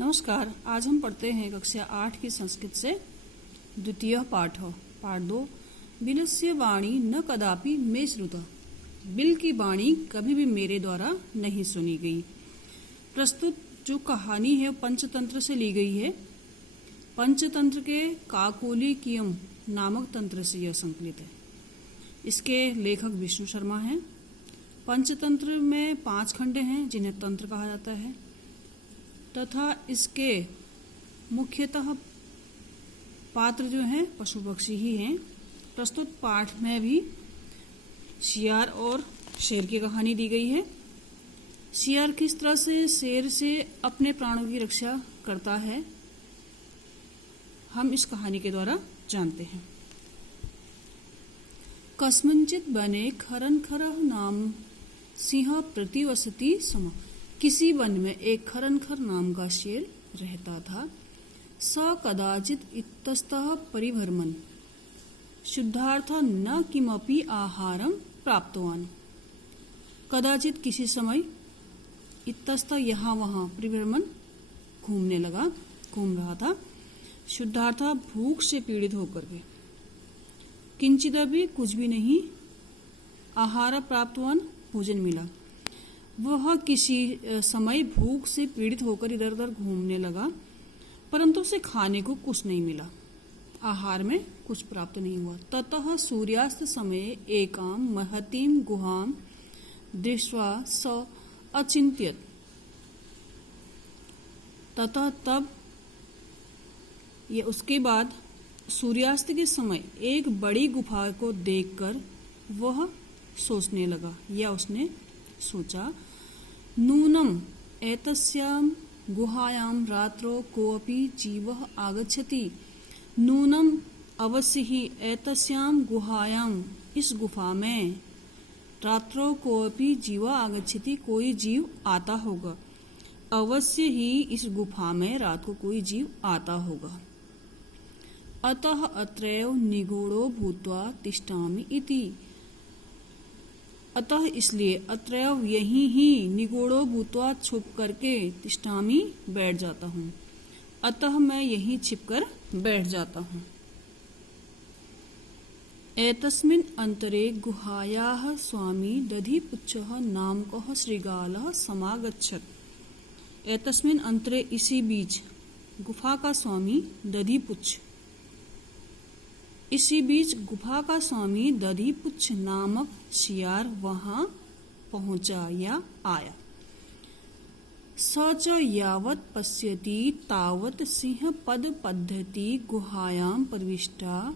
नमस्कार। आज हम पढ़ते हैं कक्षा 8 की संस्कृत से द्वितीय पाठ 2। बिलस्य वाणी न कदापि मे श्रुता। बिल की वाणी कभी भी मेरे द्वारा नहीं सुनी गई। प्रस्तुत जो कहानी है पंचतंत्र से ली गई है। पंचतंत्र के काकोलिकियम नामक तंत्र से यह संकलित है। इसके लेखक विष्णु शर्मा हैं। पंचतंत्र में 5 खंड हैं जिन्हें तंत्र कहा जाता है तथा इसके मुख्यतः पात्र जो हैं पशु पक्षी ही हैं। प्रस्तुत पाठ में भी शियार और शेर की कहानी दी गई है। शियार किस तरह से शेर से अपने प्राणों की रक्षा करता है हम इस कहानी के द्वारा जानते हैं। कस्मिंचित बने खरन खरह नाम सिंह प्रतिवसति सम। किसी वन में एक खरनखर नाम का शेर रहता था। स कदाचित इतस्तः परिभ्रमन् शुद्धार्थ न किमपि आहारम प्राप्तवान। कदाचित किसी समय इतस्तः यहाँ वहाँ परिभ्रमण घूम रहा था। शुद्धार्थ भूख से पीड़ित होकर के। किंचित भी कुछ भी नहीं। आहार प्राप्तवान भोजन मिला। वह किसी समय भूख से पीड़ित होकर इधर उधर घूमने लगा परंतु उसे खाने को कुछ नहीं मिला। आहार में कुछ प्राप्त नहीं हुआ। ततः सूर्यास्त समय एकाम महतीम गुहाम दृष्ट्वा स अचिंत्यत। ततः तब ये उसके बाद सूर्यास्त के समय एक बड़ी गुफा को देखकर वह सोचने लगा या उसने सोचा, नूनम एतस्याम गुहायाम रात्रो कोऽपि जीवः आगच्छति। नूनम अवश्य ही एतस्याम गुहायाम इस गुफा में रात्रो कोऽपि जीव आगच्छति कोई जीव आता होगा। अवश्य ही इस गुफा में रात को कोई जीव आता होगा। अतः अत्रैव निगूढ़ो भूत्वा तिष्ठामि इति। अतः इसलिए अत्रैव यहीं ही निगूढ़ो भूत्वा छुप करके तिष्ठामि बैठ जाता हूँ। अतः मैं यहीं छिपकर बैठ जाता हूँ। एतस्मिन् अंतरे गुहायाः स्वामी दधिपुच्छः नामकः श्रृगालः समागच्छत्। एतस्मिन् अंतरे इसी बीच गुफा का स्वामी दधिपुच्छ इसी बीच गुफा का स्वामी दधिपुच्छ नामक शियार वहां पहुंचा या आया। स च यावत् पश्यति तावत् सिंह पद पद्धति गुहायां प्रविष्टा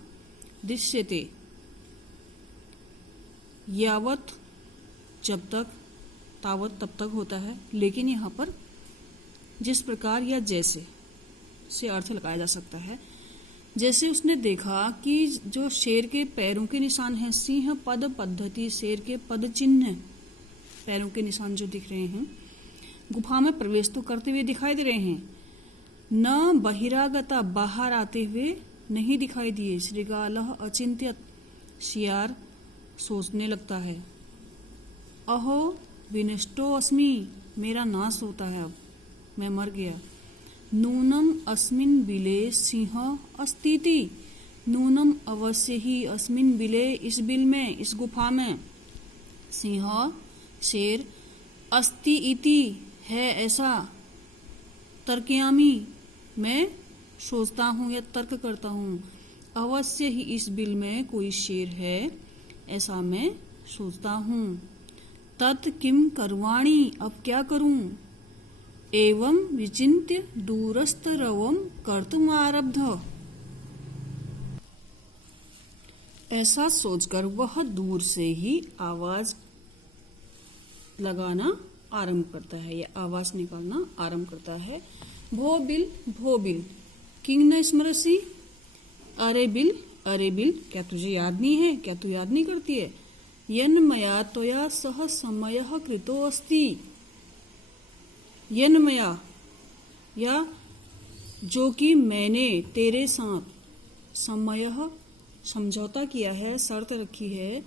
दृश्यते। यावत् जब तक, तावत् तब तक होता है, लेकिन यहाँ पर जिस प्रकार या जैसे से अर्थ लगाया जा सकता है। जैसे उसने देखा कि जो शेर के पैरों के निशान हैं, सिंह पद पद्धति शेर के पद चिन्ह पैरों के निशान जो दिख रहे हैं गुफा में प्रवेश तो करते हुए दिखाई दे रहे हैं, न बहिरागता बाहर आते हुए नहीं दिखाई दिए। श्रृगालः अचिंत्यत शियार सोचने लगता है, अहो विनष्टो अस्मि मेरा नाश होता है, अब मैं मर गया। नूनम अस्मिन बिले सिंह अस्तीति। नूनम अवश्य ही अस्मिन बिले इस बिल में इस गुफा में सिंह शेर अस्ति इति है ऐसा। तर्कयामी मैं सोचता हूँ या तर्क करता हूँ। अवश्य ही इस बिल में कोई शेर है ऐसा मैं सोचता हूँ। तत् किम करवाणी अब क्या करूं। एवं विचिन्त्य दूरस्तरवं कर्तुम आरब्ध। ऐसा सोचकर वह दूर से ही आवाज लगाना आरंभ करता है या आवाज निकालना आरंभ करता है। भो बिल किंग न स्मरसी। अरे बिल क्या तुझे याद नहीं है, क्या तू याद नहीं करती है। यन मया त्वया सह समयः कृतो अस्ति। यन्मया या जो कि मैंने तेरे साथ समय समझौता किया है, शर्त रखी है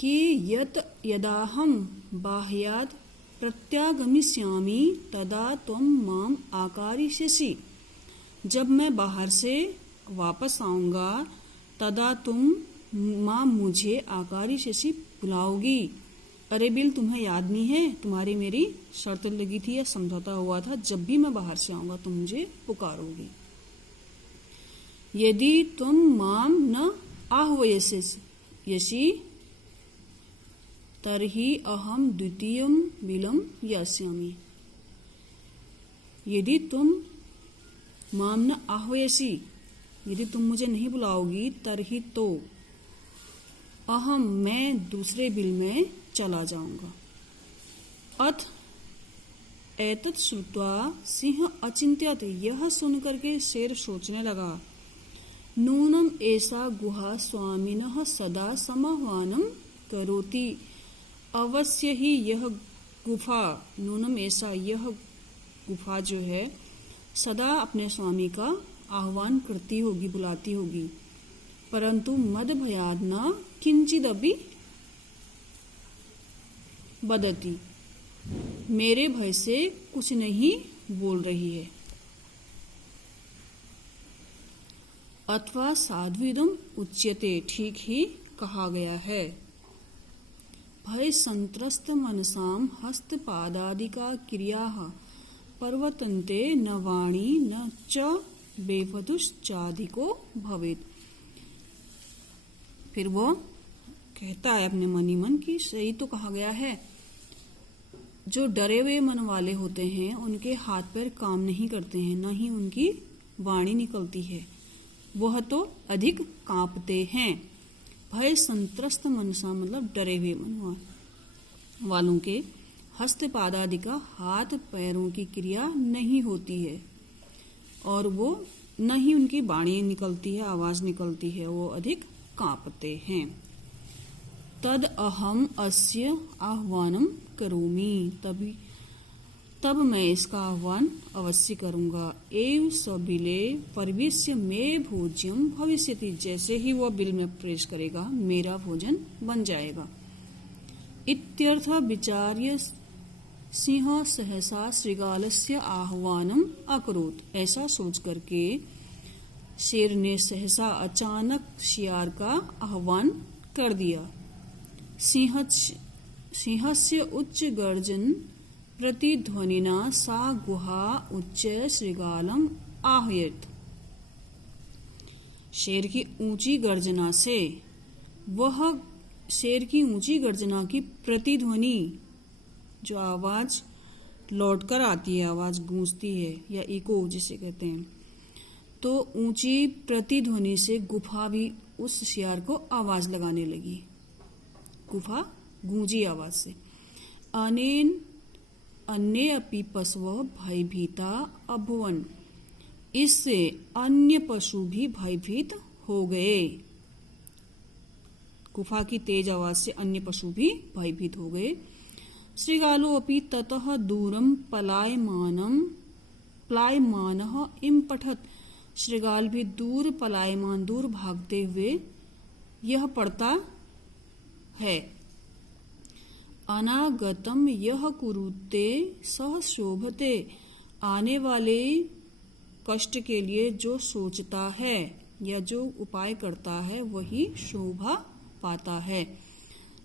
कि यत यदाहम बाह्याद प्रत्यागमिष्यामि तदा त्वं माम आकारिष्यसि। जब मैं बाहर से वापस आऊंगा तदा तुम मां मुझे आकारिष्यसि बुलाओगी। अरे बिल, तुम्हें याद नहीं है, तुम्हारी मेरी शर्त लगी थी या समझौता हुआ था, जब भी मैं बाहर से आऊंगा तुम मुझे पुकारोगी। यदि तुम माम न आह्वयसि तर्हि अहम द्वितीयं बिलं यास्यामि। यदि तुम माम न आह्वयसि, यदि तुम मुझे नहीं बुलाओगी, तर्हि तो अहम मैं दूसरे बिल में चला जाऊंगा। अथ एतत् श्रुत्वा सिंह अचिंत्यत, यह सुनकर के शेर सोचने लगा। नूनम ऐसा गुहा स्वामिनः सदा समाह्वानं करोति। अवश्य ही यह गुफा, नूनम ऐसा, यह गुफा जो है सदा अपने स्वामी का आह्वान करती होगी, बुलाती होगी। परंतु मद भयाद न किंचिदपि वदति, मेरे भय से कुछ नहीं बोल रही है। अथवा साध्विदम उच्यते, ठीक ही कहा गया है। भय संत्रस्त मनसाम हस्तपादादिका क्रियाः पर्वतन्ते न वाणी न च बेवधुश्चाधिको भवेत्। फिर वो कहता है अपने मन ही मन की सही तो कहा गया है, जो डरे हुए मन वाले होते हैं उनके हाथ पैर काम नहीं करते हैं, न ही उनकी वाणी निकलती है, वह तो अधिक कांपते हैं। भय संत्रस्त मनसा मतलब डरे हुए मन वालों के हस्तपादादि का हाथ पैरों की क्रिया नहीं होती है और वो न ही उनकी वाणी निकलती है, आवाज निकलती है, वो अधिक कांपते हैं। तद अहम अस्य आह्वानम करोमि, तब मैं इसका आह्वान अवश्य करूंगा। एव सबिले परवेश्य में भोज्यम भविष्यति, जैसे ही वह बिल में प्रवेश करेगा मेरा भोजन बन जाएगा। इत्यर्थ विचार्य सिंह सहसा श्रृगालस्य आह्वानम अकरोत्, ऐसा सोच करके शेर ने सहसा अचानक शियार का आह्वान कर दिया। सिंहस्य उच्च गर्जन प्रतिध्वनिना सा गुहा उच्च श्रृगालम आह्वयत्। शेर की ऊंची गर्जना से, वह शेर की ऊंची गर्जना की प्रतिध्वनि, जो आवाज लौटकर आती है, आवाज गूंजती है या इको जिसे कहते हैं, तो ऊंची प्रतिध्वनि से गुफा भी उस शियार को आवाज लगाने लगी। गुफा गूंजी आवाज से। अनेन अन्य अपि पशवः भयभीता अभुवन, इससे अन्य पशु भी भयभीत हो गए। गुफा की तेज आवाज से अन्य पशु भी भयभीत हो गए। श्रृगालो अपि ततः दूरम पलायमानः इम्पठत्, श्रृगाल भी दूर पलायमान, दूर भागते हुए यह पड़ता है। अनागतम यह कुरुते सह शोभते, आने वाले कष्ट के लिए जो सोचता है या जो उपाय करता है वही शोभा पाता है।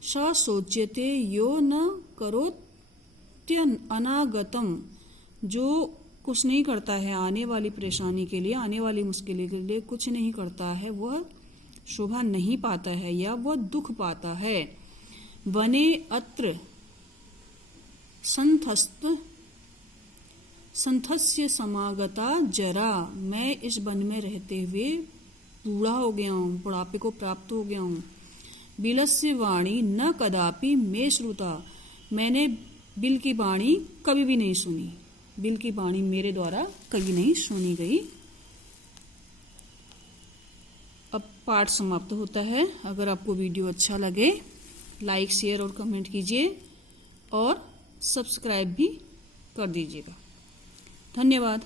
स सोच्यते यो न करोत्य अनागतम, जो कुछ नहीं करता है आने वाली परेशानी के लिए, आने वाली मुश्किल के लिए कुछ नहीं करता है, वह शोभा नहीं पाता है या वह दुख पाता है। वने अत्र संथस्य समागता जरा, मैं इस वन में रहते हुए बूढ़ा हो गया हूँ, बुढ़ापे को प्राप्त हो गया हूँ। बिलस्य वाणी न कदापि मे श्रुता, मैंने बिल की वाणी कभी भी नहीं सुनी, बिल की वाणी मेरे द्वारा कभी नहीं सुनी गई। अब पाठ समाप्त होता है। अगर आपको वीडियो अच्छा लगे लाइक शेयर और कमेंट कीजिए और सब्सक्राइब भी कर दीजिएगा। धन्यवाद।